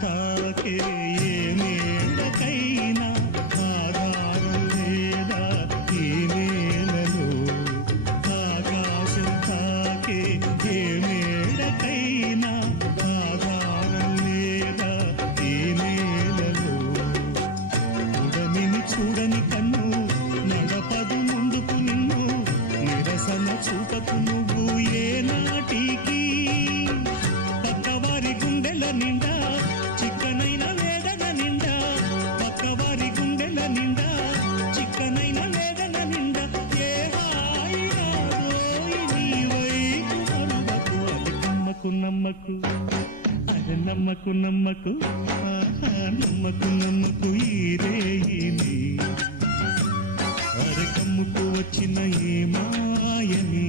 తాకే ఏ మేడకైనా ఆధారం లేదా ఈ నేలలో ఆకాశం తాకే ఏ మేడకైనా ఆధారం లేదా ఈ నేలలో ఉడమిని చూడని కన్ను నడపదు ముందుకు నిన్ను నిరసన చూపకు నువ్వు ఏనాటికి పక్కవారి గుండెల నిండా చిక్కనైన వేదన నిండా పక్కవారి గుండెల నిండా చిక్కనైన వేదన నిండా ఏ హాయి నాదోయి నీ వైపు అరువకు అది నమ్మకు నమ్మకు అది నమ్మకు నమ్మకు నమ్మకు నమ్మకు ఈ రేయిని అరకమ్ముకు వచ్చిన ఏ మాయని